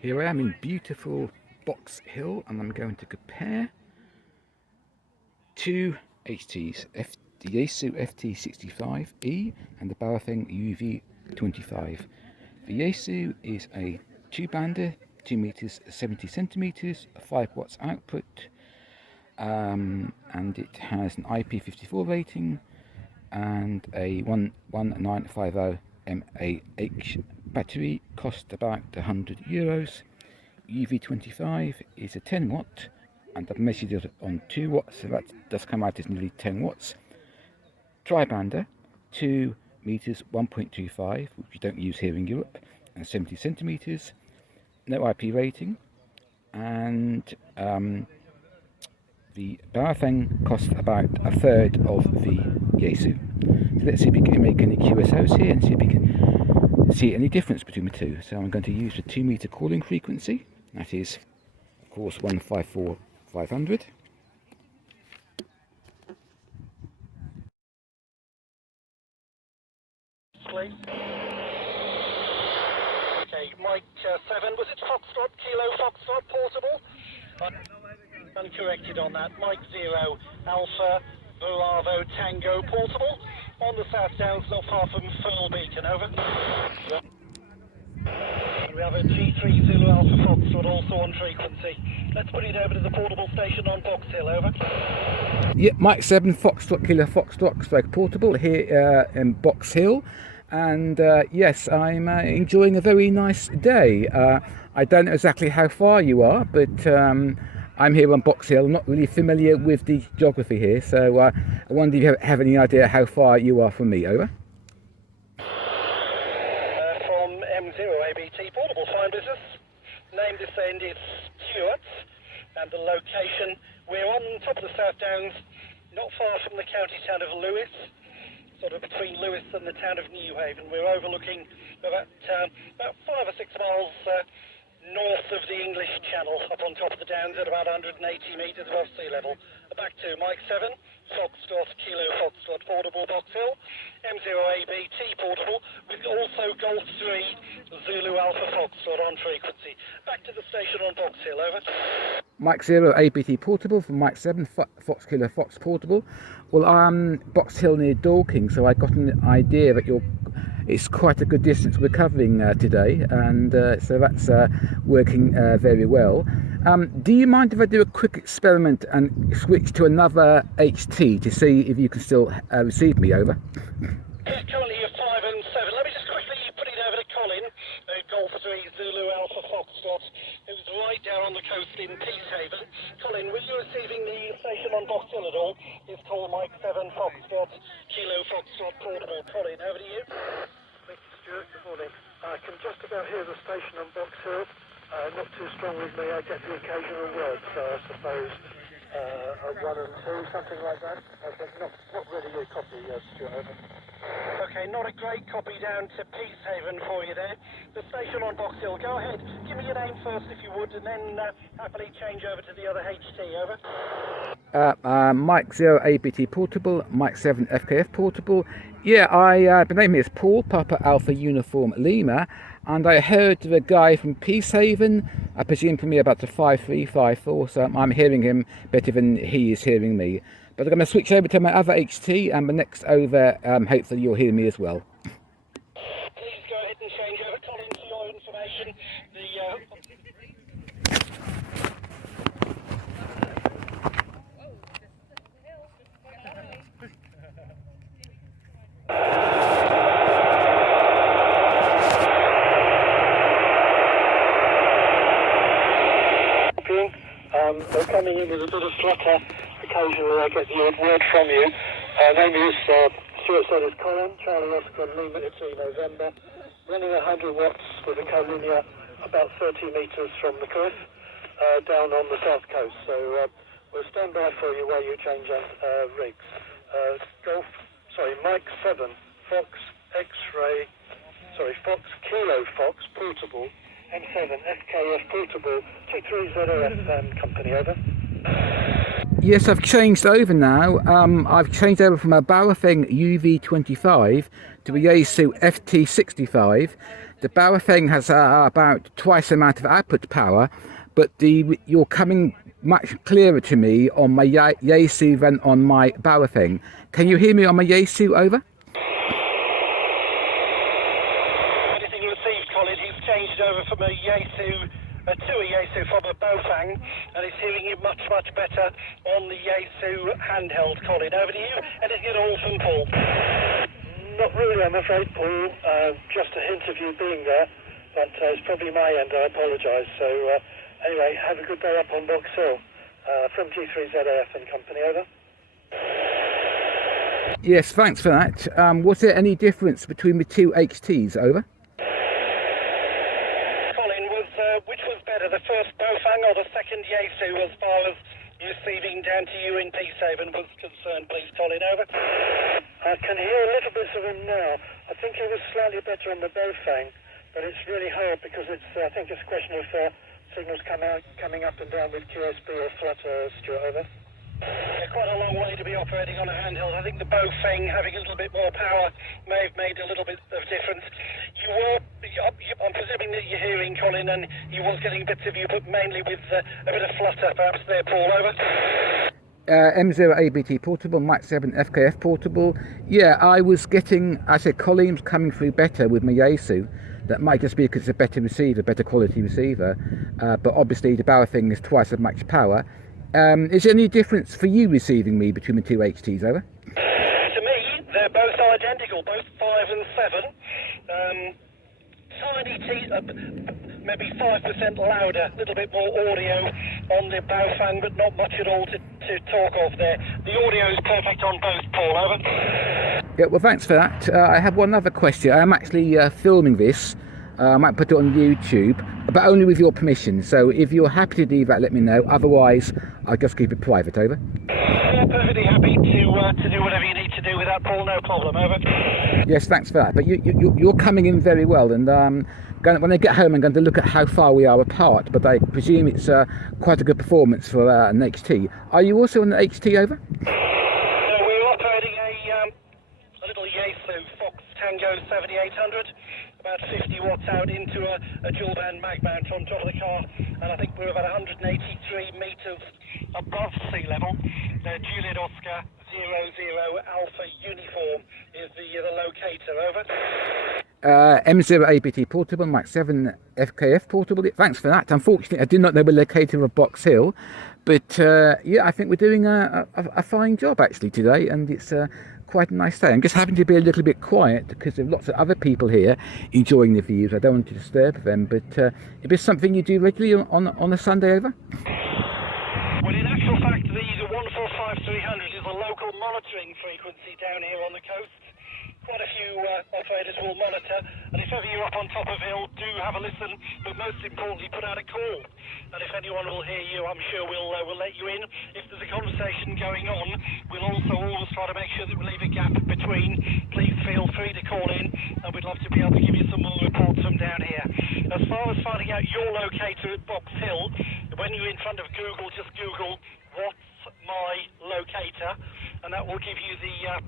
Here I am in beautiful Box Hill, and I'm going to compare two HTs, the Yaesu HT65E and the Baofeng UV25. The Yaesu is a two-bander, 2 meters 70 centimeters, 5 watts output, and it has an IP54 rating and a 1950 mAh battery. Cost about €100. UV25 is a 10 watt, and I've measured it on 2 watts, so that does come out as nearly 10 watts. Tri-bander, 2 meters 1.25, which you don't use here in Europe, and 70 centimeters. No IP rating, and the Baofeng costs about a third of the Yaesu. So let's see if we can make any QSOs here and see if we can see any difference between the two. So I'm going to use the 2 meter calling frequency. That is, of course, 154,500. Please. Okay, Mike 7, was it Foxtrot, Kilo Foxtrot, portable? Uncorrected on that. Mike 0, Alpha, Bravo, Tango, portable. On the South Downs, not far from Furl Beacon, over. And we have a G3 Zulu Alpha Foxtrot also on frequency. Let's put it over to the portable station on Box Hill, over. Yeah, Mike 7, Foxtrot, Kilo Foxtrot, stroke portable here in Box Hill. And yes, I'm enjoying a very nice day. I don't know exactly how far you are, but I'm here on Box Hill. I'm not really familiar with the geography here, so I wonder if you have any idea how far you are from me, over. From M0 ABT portable, fine business. Name this end is Stuart, and the location, we're on top of the South Downs, not far from the county town of Lewis, sort of between Lewis and the town of Newhaven. We're overlooking about 5 or 6 miles north of the English Channel, up on top of the Downs at about 180 metres above sea level. Back to Mike 7, Foxtrot, Kilo Foxtrot, portable, Box Hill, M0ABT portable, with also Golf 3, Zulu Alpha Foxtrot on frequency. Back to the station on Box Hill, over. Mike 0 ABT portable from Mike 7, Fox Kilo Fox portable. Well, I'm Box Hill near Dorking, so I got an idea that it's quite a good distance we're covering today, and so that's working very well. Do you mind if I do a quick experiment and switch to another HT to see if you can still receive me, over? Currently you're 5 and 7. Let me just quickly put it over to Colin, Golf 3 Zulu Alpha Foxtrot, who's right down on the coast in Peacehaven. Colin, were you receiving the station on Box Hill at all? It's called Mike 7 Foxtrot, Kilo Foxtrot portable. Colin, over to you. Thank you, Stuart. Good morning. I can just about hear the station on Box Hill. Not too strong with me. I get the occasional word, so I suppose a 1 and 2, something like that. But not really a copy, Stuart. Over. Okay, not a great copy down to Peacehaven for you there. The station on Box Hill. Go ahead. Give me your name first if you would, and then happily change over to the other HT. Over. Mike 0 ABT portable, Mike 7 FKF portable. Yeah, the name is Paul, Papa Alpha Uniform Lima, and I heard the guy from Peacehaven, I presume from me about the 5354, so I'm hearing him better than he is hearing me. But I'm going to switch over to my other HT, and the next over, hopefully you'll hear me as well. Please go ahead and change over, Colin, for your information. They're coming in with a bit of flutter. Occasionally I get the odd word from you. Name is Stuart said is Colin, Charlie Oscar, Lima Italy, November. Running 100 watts with a co-linear about 30 metres from the cliff down on the south coast. So we'll stand by for you while you change rigs. Mike 7, Fox Kilo Fox portable, M7 FKF portable, 23ZOF and company, over. Yes, I've changed over now. I've changed over from a Baofeng UV25 to a Yaesu HT65. The Baofeng has about twice the amount of output power, but you're coming much clearer to me on my Yaesu than on my Baofeng. Can you hear me on my Yaesu? Over. Anything received, Colin? He's changed over from a Yaesu to a Yaesu from a Baofeng, and he's hearing you much, much better on the Yaesu handheld, Colin. Over to you. Anything at all from Paul? Not really, I'm afraid, Paul. Just a hint of you being there, but it's probably my end. I apologise. So anyway, have a good day up on Box Hill. From G3ZAF and company, over. Yes, thanks for that. Was there any difference between the two HTs? Over. Colin, which was better, the first Baofeng or the second Yaesu, as far as receiving down to you in Peacehaven was concerned, please, Colin? Over. I can hear a little bit of him now. I think he was slightly better on the Baofeng, but it's really hard because it's. I think it's a question of signals coming up and down with QSB or flutter, Stuart. Over. Yeah, quite a long way to be operating on a handheld. I think the Baofeng having a little bit more power may have made a little bit of difference. I'm presuming that you're hearing, Colin, and you was getting bits of you, but mainly with a bit of flutter, perhaps there, Paul. Over. M0 ABT portable, Mike 7 FKF portable. Yeah, I was getting, I said, Colin's coming through better with my Yaesu. That might just be because it's a better receiver, better quality receiver. But obviously the Baofeng is twice as much power. Is there any difference for you receiving me between the two HTs? Over. To me, they're both identical, both 5 and 7. Tiny maybe 5% louder, a little bit more audio on the Baofeng, but not much at all to talk of there. The audio is perfect on both, Paul. Over. Yeah, well, thanks for that. I have one other question. I'm actually filming this. I might put it on YouTube, but only with your permission. So if you're happy to do that, let me know. Otherwise, I'll just keep it private. Over. Yeah, perfectly happy to do whatever you need to do with that, Paul. No problem. Over. Yes, thanks for that. But you're coming in very well, and when I get home, I'm going to look at how far we are apart. But I presume it's quite a good performance for an HT. Are you also on the HT? Over. No, we're operating a little Yaesu Fox Tango 7800. About 50 watts out into a dual band mag mount on top of the car, and I think we're about 183 metres above sea level. Juliet Oscar 00 Alpha Uniform is the locator. Over. M0 ABT portable, Mike 7 FKF portable. Thanks for that. Unfortunately, I did not know the locator of Box Hill, but yeah, I think we're doing a fine job actually today, and it's quite a nice day. I'm just having to be a little bit quiet because there are lots of other people here enjoying the views. I don't want to disturb them, but if it's something you do regularly on a Sunday. Over. Well, in actual fact, the 145-300 is a local monitoring frequency down here on the coast. Quite a few operators will monitor, and if ever you're up on top of hill, do have a listen, but most importantly, put out a call. And if anyone will hear you, I'm sure we'll let you in. If there's a conversation going on, we'll also always try to make sure that we leave a gap between. Please feel free to call in, and we'd love to be able to give you some more reports from down here. As far as finding out your locator at Box Hill, when you're in front of Google, just Google "What's my locator," and that will give you the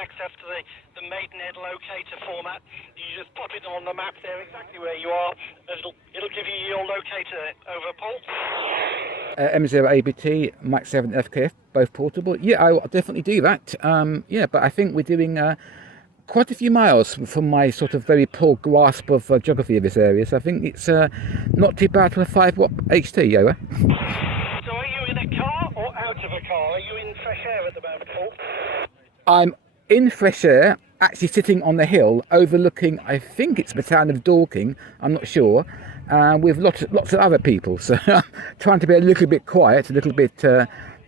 access to the Maidenhead locator format. You just pop it on the map there, exactly where you are. It'll give you your locator. Over, Paul. M0 ABT, Mike 7 FKF, both portable. Yeah, I'll definitely do that. Yeah, but I think we're doing quite a few miles from my sort of very poor grasp of geography of this area. So I think it's not too bad for a 5-watt HT. Over. So are you in a car or out of a car? Are you in fresh air at the moment, Paul? I'm in fresh air, actually sitting on the hill overlooking, I think it's the town of Dorking, I'm not sure, with lots of other people. So trying to be a little bit quiet, a little bit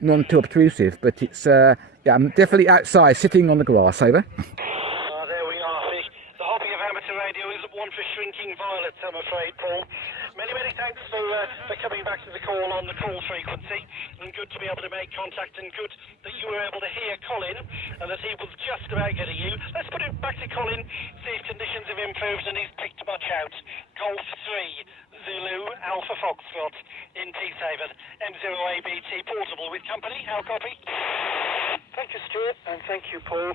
non too obtrusive, but it's yeah, I'm definitely outside sitting on the grass. Over. There we are. The hobby of amateur radio isn't one for shrinking violets, I'm afraid, Paul. Many thanks for coming back to the call on the call frequency, and good to be able to make contact, and good that you were able to hear Colin and that he was just about getting you. Let's put it back to Colin, see if conditions have improved and he's picked much out. Golf 3 Zulu Alpha Foxtrot in Peacehaven, M0 ABT portable with company. How copy? Thank you, Stuart, and thank you, Paul.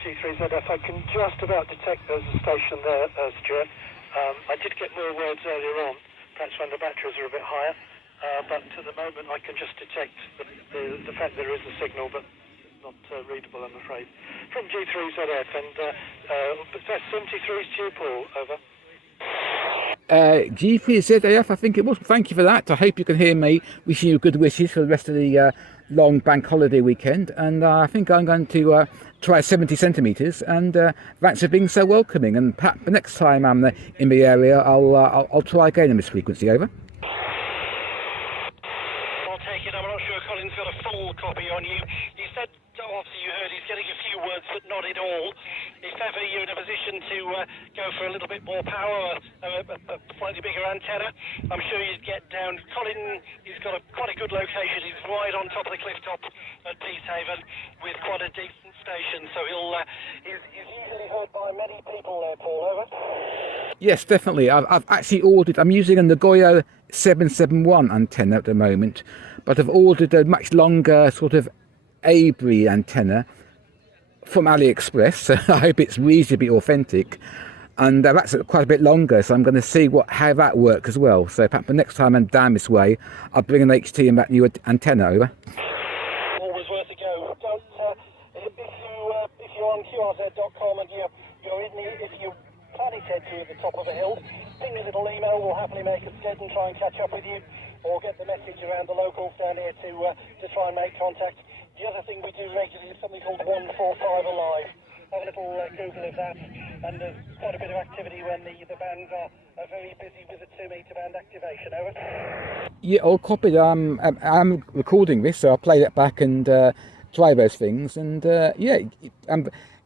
G3ZF, I can just about detect there's a station there, Stuart. I did get more words earlier on, perhaps when the batteries are a bit higher, but at the moment I can just detect the fact there is a signal, but not readable, I'm afraid. From G3ZF, and that's 73 to you, Paul, over. G3ZAF, I think it was. Thank you for that. I hope you can hear me. Wishing you good wishes for the rest of the long bank holiday weekend. And I think I'm going to try 70 centimetres. And thanks for being so welcoming. And perhaps the next time I'm in the area, I'll try again in this frequency. Over. I'll take it. I'm not sure Colin's got a full copy on you. He said, obviously you heard he's getting a few words, but not at all. If ever you're in a position to go for a little bit more power, a slightly bigger antenna, I'm sure you'd get down. Colin, he's got quite a good location. He's right on top of the cliff top at Peacehaven with quite a decent station, so he's usually heard by many people there, Paul, over. Yes, definitely. I've actually ordered, I'm using a Nagoya 771 antenna at the moment, but I've ordered a much longer sort of Abri antenna from AliExpress, so I hope it's reasonably authentic, and that's quite a bit longer, so I'm going to see how that works as well. So perhaps the next time I'm down this way, I'll bring an HT and that new antenna over. Always worth a go. Don't if you're on QRZ.com and if you're planning to head to the top of a hill, ping a little email. We'll happily make a sked and try and catch up with you, or get the message around the locals down here to try and make contact. The other thing we do regularly is something called 145 Alive. Have a little Google of that, and there's quite a bit of activity when the bands are very busy with the 2-metre band activation. Over. Yeah, I'll copy it. I'm recording this, so I'll play that back and try those things. And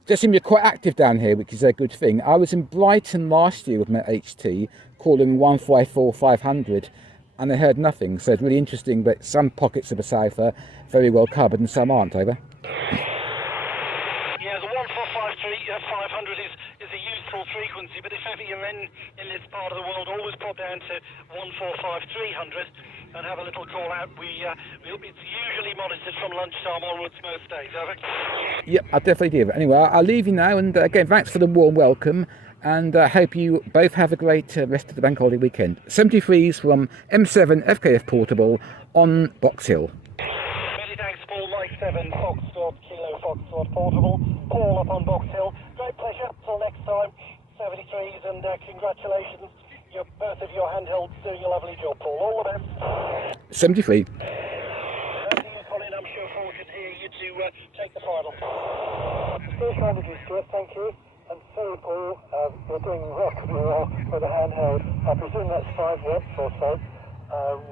just seem to be quite active down here, which is a good thing. I was in Brighton last year with my HT, calling 154 500. And I heard nothing, so it's really interesting that some pockets of the south are very well covered and some aren't. Over. Yeah, the 145 500 is a useful frequency, but if ever you're in this part of the world, always pop down to 145 300 and have a little call out. It's usually monitored from lunchtime onwards most days. Over. Yep, I definitely do. Anyway, I'll leave you now, and again, thanks for the warm welcome. And I hope you both have a great rest of the bank holiday weekend. 73s from M7 FKF Portable on Box Hill. Many thanks, Paul. Mike 7 Foxtrot Kilo Foxtrot Portable. Paul up on Box Hill. Great pleasure. Till next time. 73s, and congratulations. Both of your handhelds doing a lovely job, Paul. All the best. 73. And to you, Colin, I'm sure fortunate to hear you to take the final. Still kind of you, Stuart, thank you. And sorry, Paul, you're doing remarkably well with a handheld. I presume that's 5 watts or so,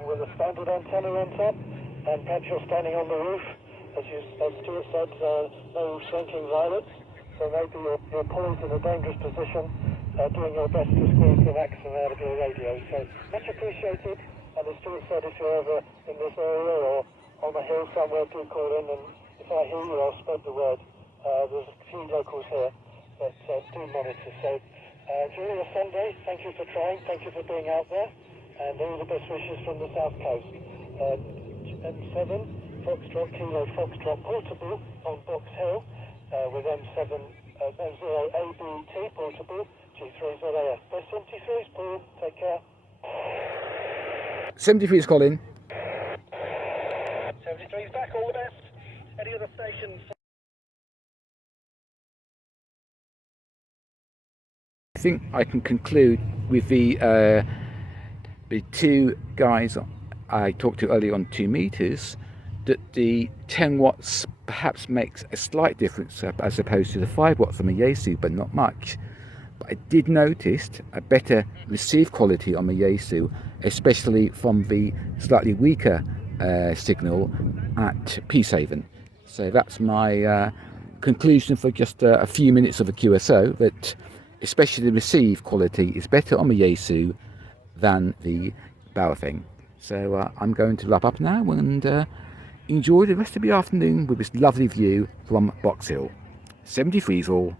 with a standard antenna on top, and perhaps you're standing on the roof, as Stuart said, no shrinking violets, so maybe you're poised in a dangerous position, doing your best to squeeze the maximum out of your radio. So much appreciated, and as Stuart said, if you're ever in this area or on the hill somewhere, do call in, and if I hear you, I'll spread the word. There's a few locals here that do monitor. So enjoy your Sunday. Thank you for trying. Thank you for being out there. And all the best wishes from the South Coast. M7 Foxtrot Kilo Foxtrot Portable on Box Hill with M7 M0 ABT Portable G3ZAF. Best 73s, Paul. Take care. 73s, Colin. 73's back. All the best. Any other stations? I think I can conclude with the two guys I talked to earlier on 2 meters, that the 10 watts perhaps makes a slight difference as opposed to the 5 watts on the Yaesu, but not much. But I did notice a better receive quality on the Yaesu, especially from the slightly weaker signal at Peacehaven. So that's my conclusion for just a few minutes of a QSO, that especially the receive quality is better on the Yaesu than the Baofeng. So I'm going to wrap up now and enjoy the rest of the afternoon with this lovely view from Box Hill. 73's all.